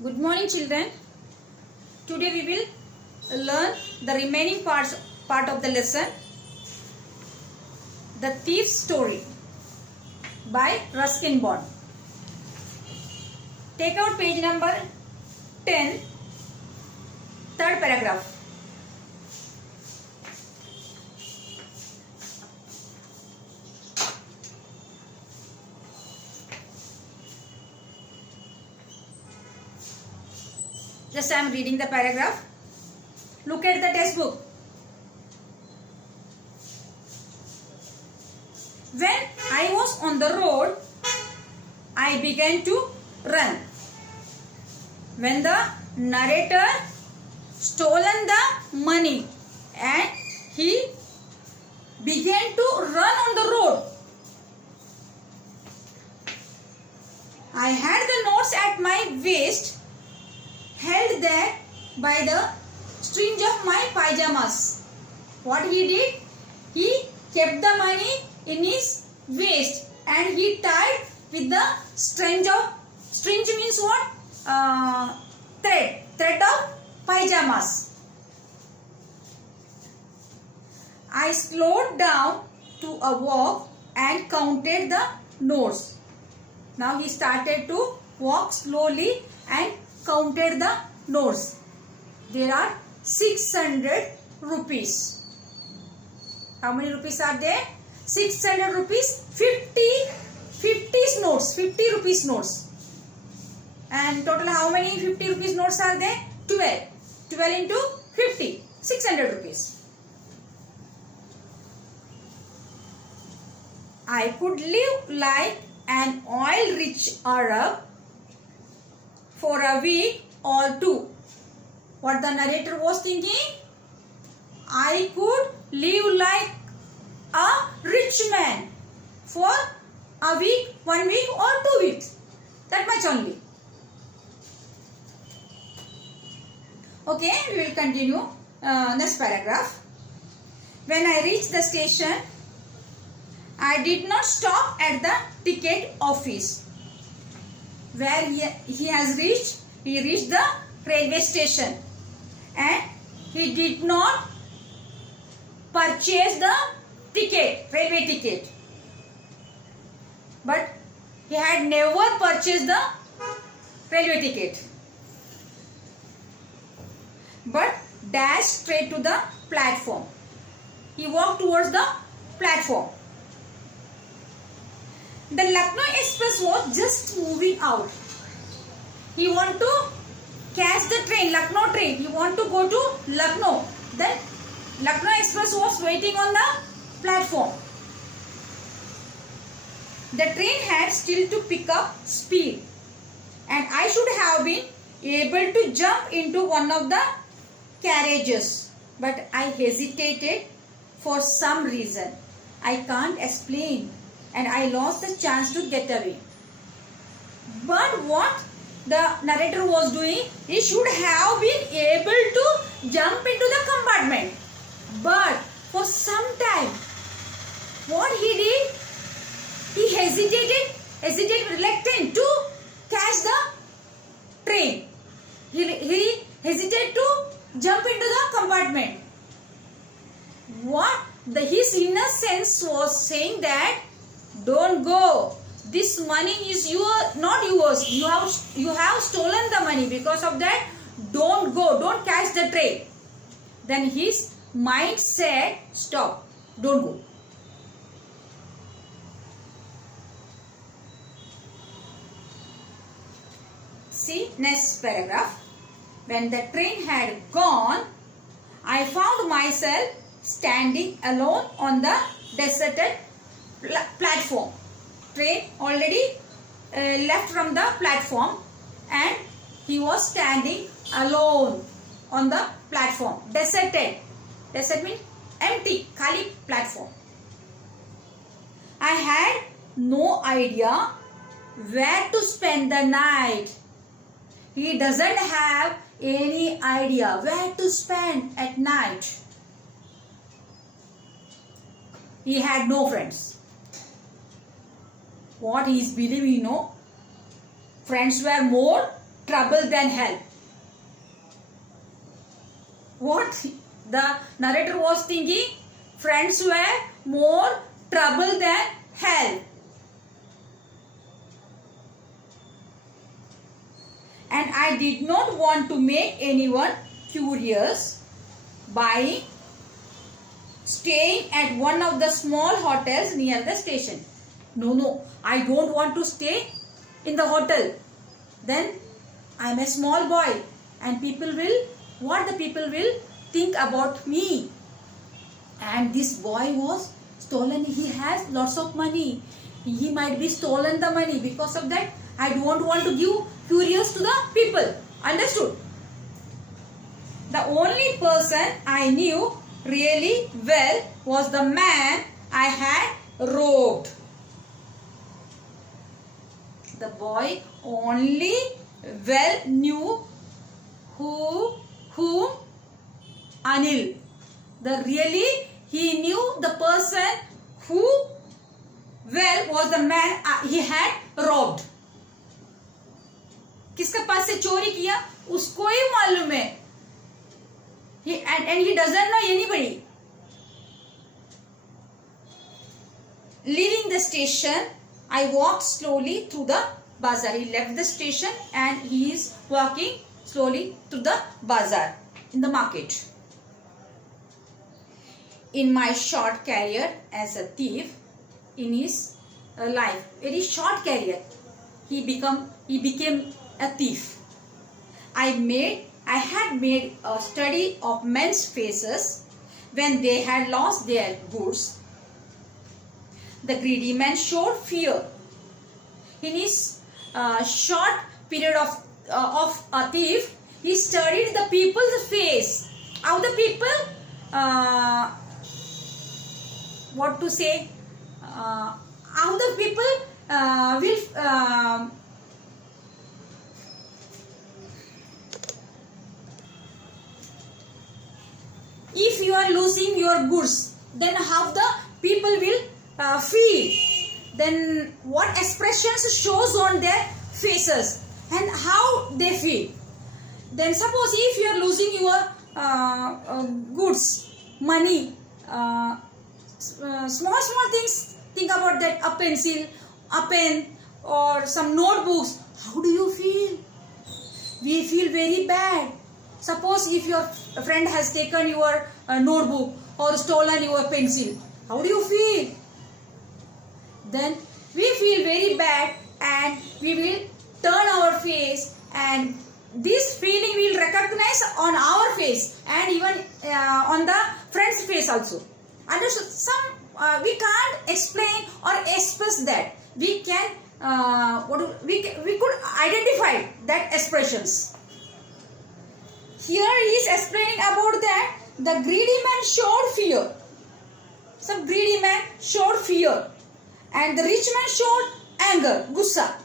Good morning, children. Today we will learn the remaining part of the lesson, The Thief's Story by Ruskin Bond. Take out page number 10, third paragraph. Just I am reading the paragraph. Look at the textbook. When I was on the road, I began to run. When the narrator stolen the money and he began to run on the road, I had the notes at my waist, held there by the strings of my pajamas. What he did? He kept the money in his waist and he tied with the string means what? Thread of pajamas. I slowed down to a walk and counted the notes. Now he started to walk slowly and counted the notes. There are 600 rupees. How many rupees are there? 600 rupees. 50 notes. 50 rupees notes. And total how many 50 rupees notes are there? 12. 12 into 50. 600 rupees. I could live like an oil-rich Arab for a week or two. What the narrator was thinking? I could live like a rich man for a week, 1 week or 2 weeks. That much only. Okay, we will continue next paragraph. When I reached the station, I did not stop at the ticket office. Where he has reached, he reached the railway station and he did not purchase the ticket, railway ticket. But he had never purchased the railway ticket, but dashed straight to the platform. He walked towards the platform. The Lucknow Express was just moving out. He want to catch the train, Lucknow train. He want to go to Lucknow. Then Lucknow Express was waiting on the platform. The train had still to pick up speed, and I should have been able to jump into one of the carriages, but I hesitated for some reason. I can't explain. And I lost the chance to get away. But what the narrator was doing, he should have been able to jump into the compartment. But for some time, what he did, he hesitated, reluctant to catch the train. He hesitated to jump into the compartment. What his inner sense was saying that, don't go. This money is not yours. You have stolen the money. Because of that, don't go. Don't catch the train. Then his mind said, stop. Don't go. See next paragraph. When the train had gone, I found myself standing alone on the deserted platform. Train already left from the platform and he was standing alone on the platform. Deserted. Desert means empty, khali platform. I had no idea where to spend the night. He doesn't have any idea where to spend at night. He had no friends. What he is believing, friends were more, trouble than hell. What the narrator was thinking? Friends were more trouble than hell. And I did not want to make anyone curious by staying at one of the small hotels near the station. No, I don't want to stay in the hotel. Then I am a small boy and what the people will think about me. And this boy was stolen. He has lots of money. He might be stolen the money. Because of that, I don't want to give curious to the people. Understood? The only person I knew really well was the man I had robbed. The boy only well knew whom Anil. He knew the person who well was the man he had robbed. किसके पास से चोरी किया उसको ही मालूम है. And he doesn't know anybody. Leaving the station, I walked slowly through the bazaar. He left the station and he is walking slowly through the bazaar, in the market. In my short career as a thief, in his life, very short career, he became a thief. I had made a study of men's faces when they had lost their goods. The greedy man showed fear. In his short period of a thief, he studied the people's face. How the people, how the people will if you are losing your goods, then how the people will feel, then what expressions shows on their faces and how they feel. Then suppose if you are losing your goods, money, small things, think about that, a pencil, a pen or some notebooks, how do you feel? We feel very bad. Suppose if your friend has taken your notebook or stolen your pencil, how do you feel? Then we feel very bad and we will turn our face, and this feeling we will recognize on our face and even on the friend's face also. Understood? We can't explain or express that. We can we could identify that expressions. Here he is explaining about that the greedy man showed fear. Some greedy man showed fear, and the rich man showed anger, gussa.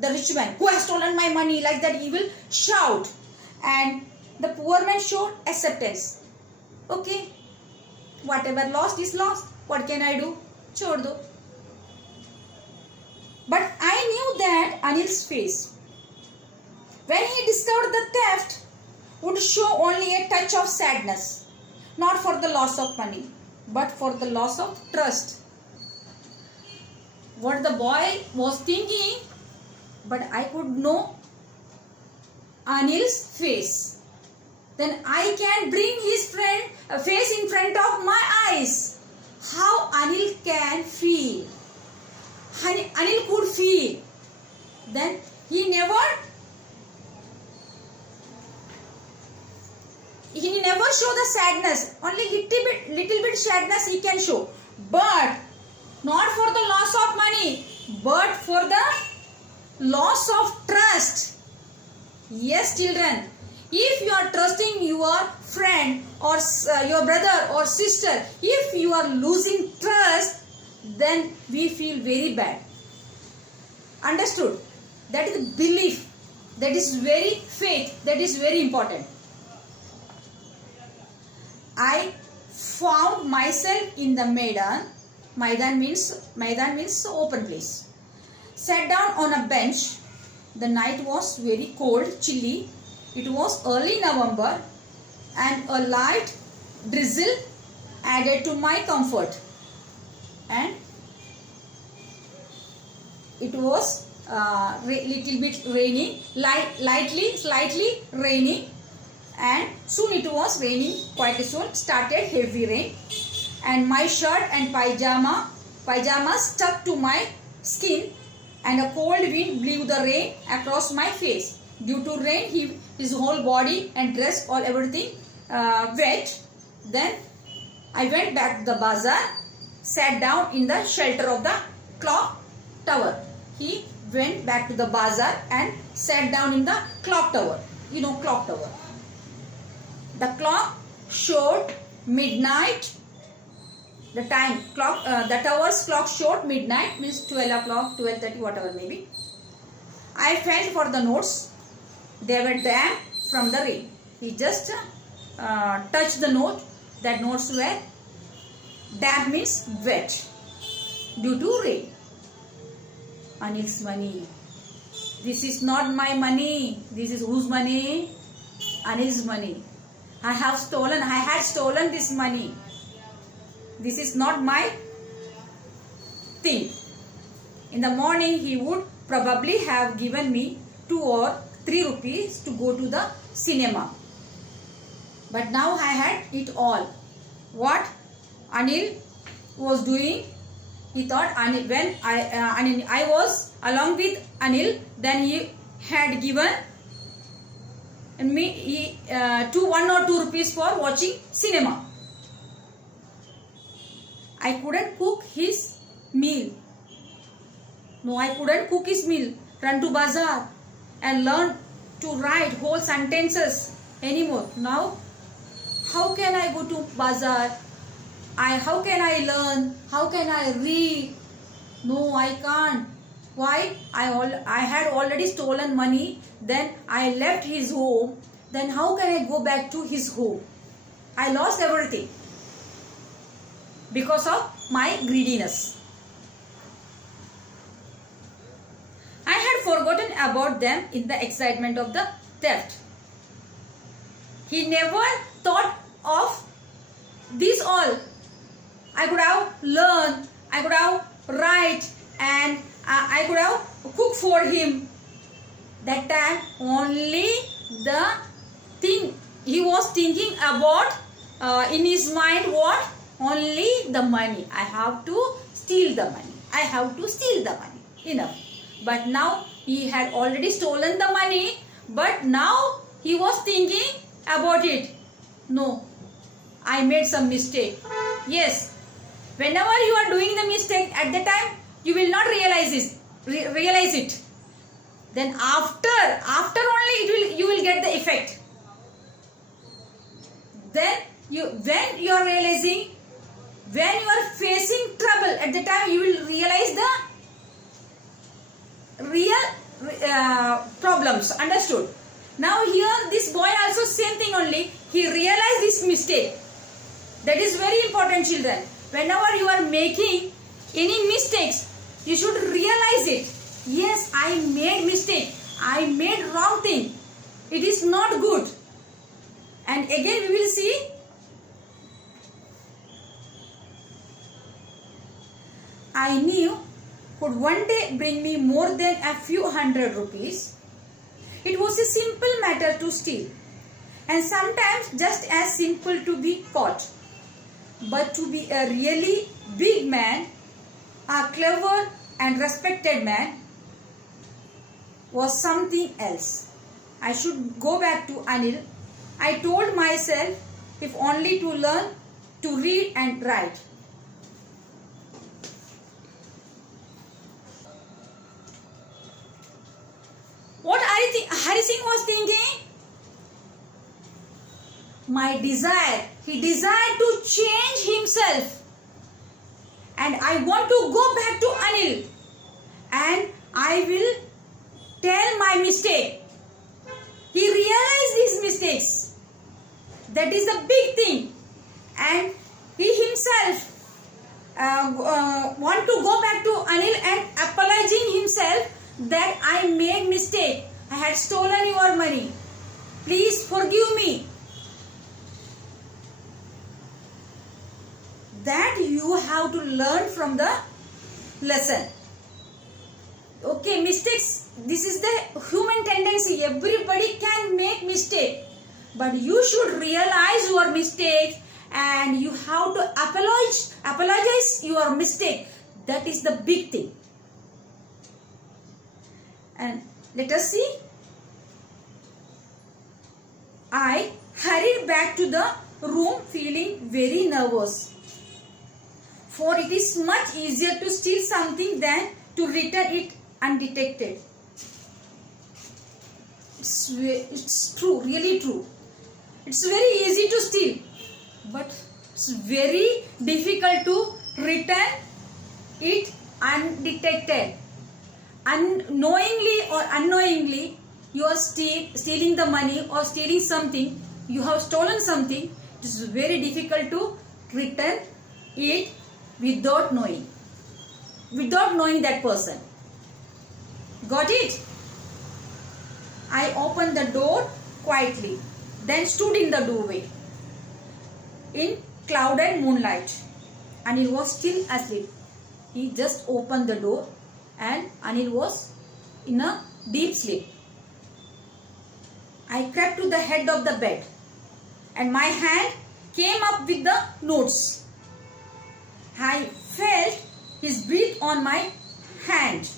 The rich man who has stolen my money, like that he will shout, and the poor man showed acceptance. Okay, whatever lost is lost. What can I do? Chhod do. But I knew that Anil's face, when he discovered the theft, would show only a touch of sadness, not for the loss of money, but for the loss of trust. What the boy was thinking, but I could know Anil's face. Then I can bring his face in front of my eyes. How Anil can feel. Anil could feel. Then he never show the sadness. Only little bit sadness he can show. But not for the loss of money, but for the loss of trust. Yes, children. If you are trusting your friend or your brother or sister, if you are losing trust, then we feel very bad. Understood? That is belief. That is very faith. That is very important. I found myself in the Maidan. Maidan means open place. Sat down on a bench The night was very cold, chilly. It was early November and a light drizzle added to my comfort. And it was little bit raining, slightly raining, and soon it was raining quite soon. Started heavy rain, and my shirt and pajamas stuck to my skin, and a cold wind blew the rain across my face. Due to rain, his whole body and dress, everything wet. Then I went back to the bazaar, sat down in the shelter of the clock tower. He went back to the bazaar and sat down in the clock tower. You know, clock tower. The clock showed midnight. The tower's clock showed midnight, means 12 o'clock, 12:30, whatever maybe. I felt for the notes. They were damp from the rain. He just touched the note. That notes were damp, means wet, due to rain. Anil's money. This is not my money. This is whose money? Anil's money. I had stolen this money. This is not my thing. In the morning, he would probably have given me 2 or 3 rupees to go to the cinema. But now I had it all. What Anil was doing, he thought when I was along with Anil, then he had given me 1 or 2 rupees for watching cinema. I couldn't cook his meal. No, I couldn't cook his meal. Run to bazaar and learn to write whole sentences anymore. Now, how can I go to bazaar? How can I learn? How can I read? No, I can't. Why? I had already stolen money. Then I left his home. Then how can I go back to his home? I lost everything because of my greediness. I had forgotten about them in the excitement of the theft. He never thought of this all. I could have learned, I could have write, and I could have cooked for him. That time only the thing he was thinking about in his mind, what? Only the money. I have to steal the money. I have to steal the money. Enough. But now he had already stolen the money, but now he was thinking about it. No, I made some mistake. Yes, whenever you are doing the mistake, at the time you will not realize it. Then after only you will get the effect. Then when you are realizing, when you are facing trouble, at the time you will realize the real problems. Understood? Now here this boy also same thing only. He realized this mistake. That is very important, children. Whenever you are making any mistakes, you should realize it. Yes, I made mistake. I made wrong thing. It is not good. And again we will see. I knew could one day bring me more than a few hundred rupees. It was a simple matter to steal, and sometimes just as simple to be caught. But to be a really big man, a clever and respected man, was something else. I should go back to Anil. I told myself, if only to learn to read and write. What Hari Singh was thinking? My desire. He desired to change himself. And I want to go back to Anil. And I will tell my mistake. He realized his mistakes. That is the big thing. And he himself want to go back to Anil and apologizing himself that I made mistake. I had stolen your money. Please forgive me. That you have to learn from the lesson. Okay, mistakes, this is the human tendency. Everybody can make mistake. But you should realize your mistake and you have to apologize your mistake. That is the big thing. And let us see. I hurried back to the room feeling very nervous. For it is much easier to steal something than to return it undetected. It's true, really true. It's very easy to steal, but it's very difficult to return it undetected. Unknowingly or unknowingly, you are stealing the money or stealing something. You have stolen something. It is very difficult to return it without knowing that person. Got it? I opened the door quietly, then stood in the doorway in clouded moonlight. Anil was still asleep. He just opened the door and Anil was in a deep sleep. I crept to the head of the bed and my hand came up with the notes. I felt his breath on my hand.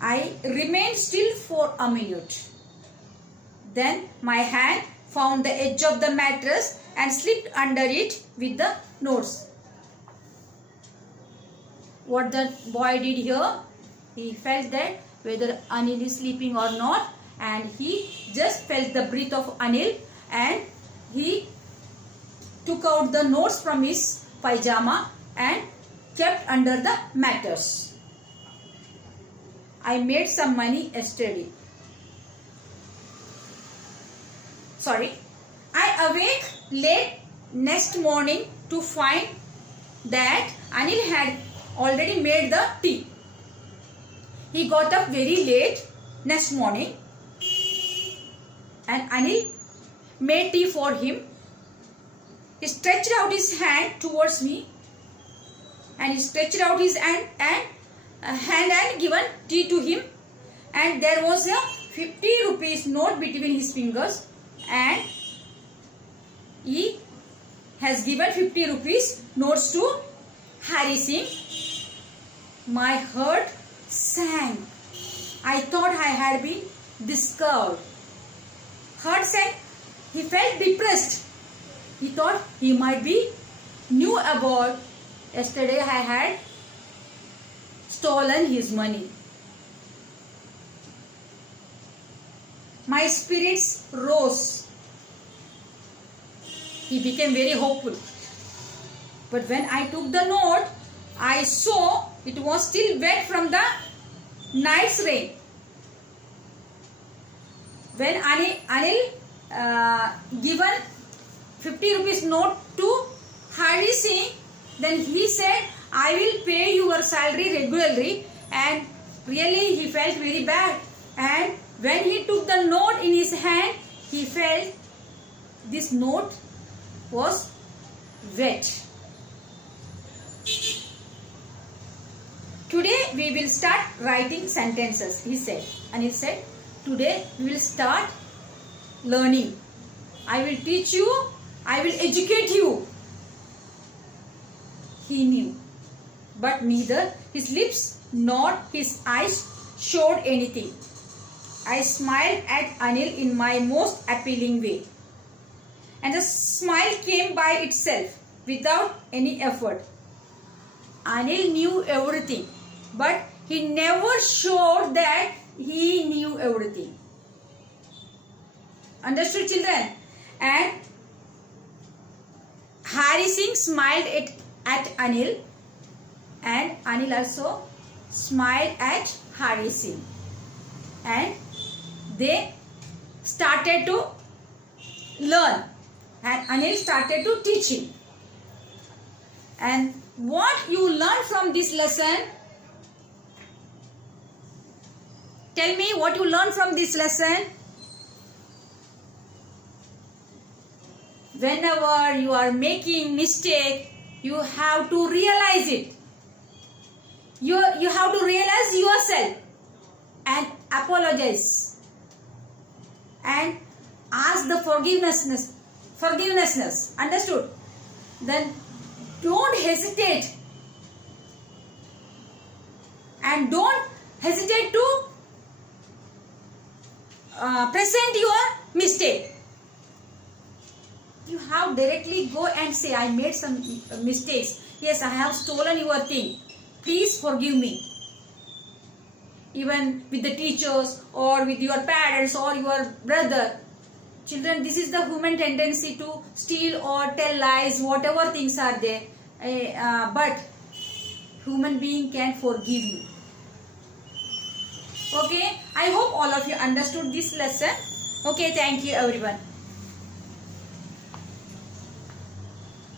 I remained still for a minute. Then my hand found the edge of the mattress and slipped under it with the notes. What the boy did here, he felt that whether Anil is sleeping or not, and he just felt the breath of Anil and he took out the notes from his pajama and kept under the mattress. I made some money yesterday. I awake late next morning to find that Anil had already made the tea. He got up very late next morning and Anil made tea for him. He stretched out his hand towards me and he stretched out his hand and given tea to him, and there was a 50 rupees note between his fingers and he has given 50 rupees notes to Hari Singh. My heart sank. I thought I had been discovered. Heart sank. He felt depressed. He thought he might be knew about yesterday I had stolen his money. My spirits rose. He became very hopeful. But when I took the note, I saw it was still wet from the night's rain. When Anil given 50 rupees note to Hari Singh, then he said, I will pay your salary regularly, and really he felt very bad. And when he took the note in his hand, he felt this note was wet. Today we will start writing sentences, he said. And he said, today we will start learning. I will teach you, I will educate you. He knew, but neither his lips nor his eyes showed anything. I smiled at Anil in my most appealing way. And the smile came by itself without any effort. Anil knew everything, but he never showed that he knew everything. Understood, children? And Hari Singh smiled at Anil, and Anil also smiled at Hari Singh. And they started to learn, and Anil started to teach him. And what you learn from this lesson, Tell me what you learned from this lesson. Whenever you are making mistake, you have to realize it. You have to realize yourself and apologize and ask the forgiveness. Understood? Then don't hesitate, and don't hesitate to present your mistake. You have directly go and say, I made some mistakes. Yes, I have stolen your thing. Please forgive me. Even with the teachers or with your parents or your brother. Children, this is the human tendency to steal or tell lies, whatever things are there. But human being can forgive you. Okay, I hope all of you understood this lesson. Okay, thank you everyone.